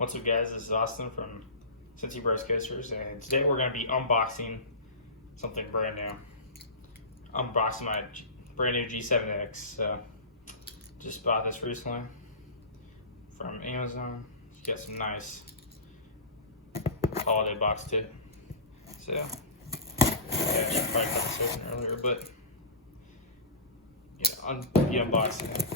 What's up, guys? This is Austin from Cincy Bros Coasters, and today we're going to be unboxing something brand new. Unboxing my brand new G7x. So, just bought this recently from Amazon. You got some nice holiday box too. So, yeah, I should probably cut this open earlier, but yeah, be unboxing it.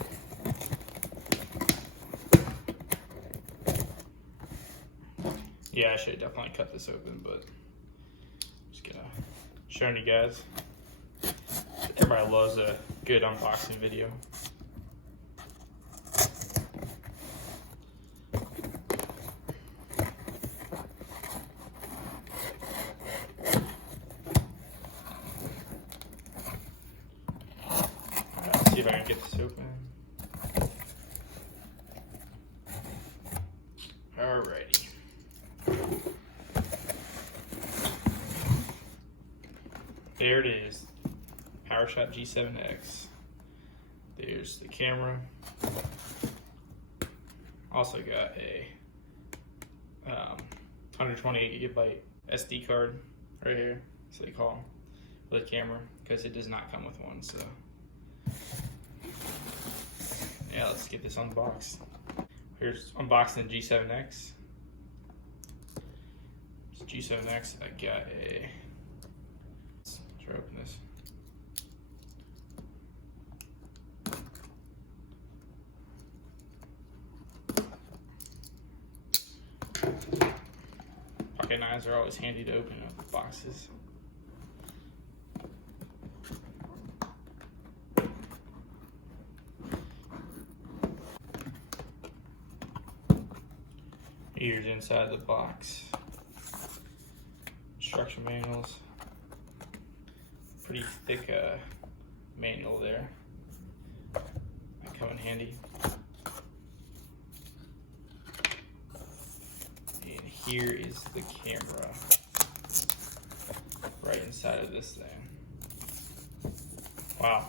Yeah, I should definitely cut this open, but I'm just gonna show you guys. Everybody loves a good unboxing video. Let's see if I can get this open. Alrighty. There it is, PowerShot G7x. There's the camera. Also got a 128 gigabyte SD card right here, so they call them, with a camera, because it does not come with one. So yeah, let's get this unboxed. Here's unboxing the G7x. It's G7x. I got a. Let's open this. Pocket knives are always handy to open up boxes. Here's inside the box. Instruction manuals. Pretty thick manual there. Might come in handy. And here is the camera right inside of this thing. Wow.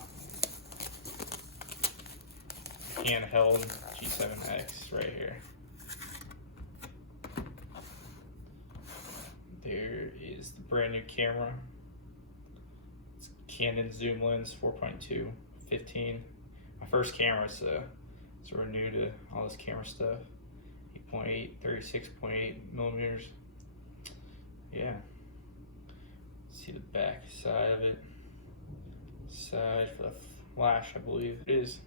Handheld G7X right here. There is the brand new camera. It's Canon zoom lens 4.2 15. My first camera, so we're new to all this camera stuff. 8.8, 36.8 millimeters. Yeah. See the back side of it. Side for the flash, I believe it is.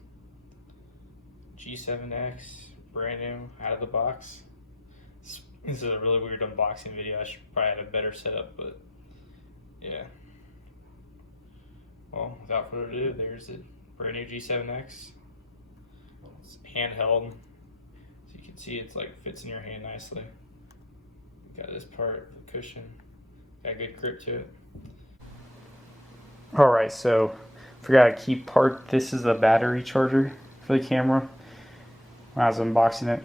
G7X, brand new, out of the box. This is a really weird unboxing video. I should probably have a better setup, but yeah. Well, without further ado, there's the brand new G7X. It's handheld, so you can see it's like fits in your hand nicely. Got this part, the cushion, got a good grip to it. All right, so forgot a key part. This is the battery charger for the camera. When I was unboxing it.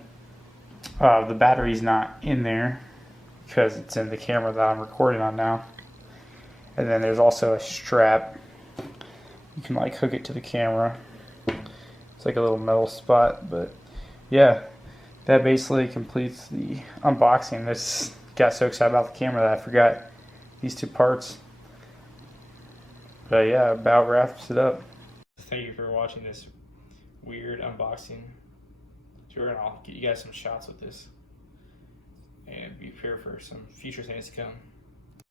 The battery's not in there because it's in the camera that I'm recording on now. And then there's also a strap. You can like hook it to the camera. It's like a little metal spot, but yeah, that basically completes the unboxing. This got so excited about the camera that I forgot these two parts. But yeah, about wraps it up. Thank you for watching this weird unboxing. I'll get you guys some shots with this and be prepared for some future things to come.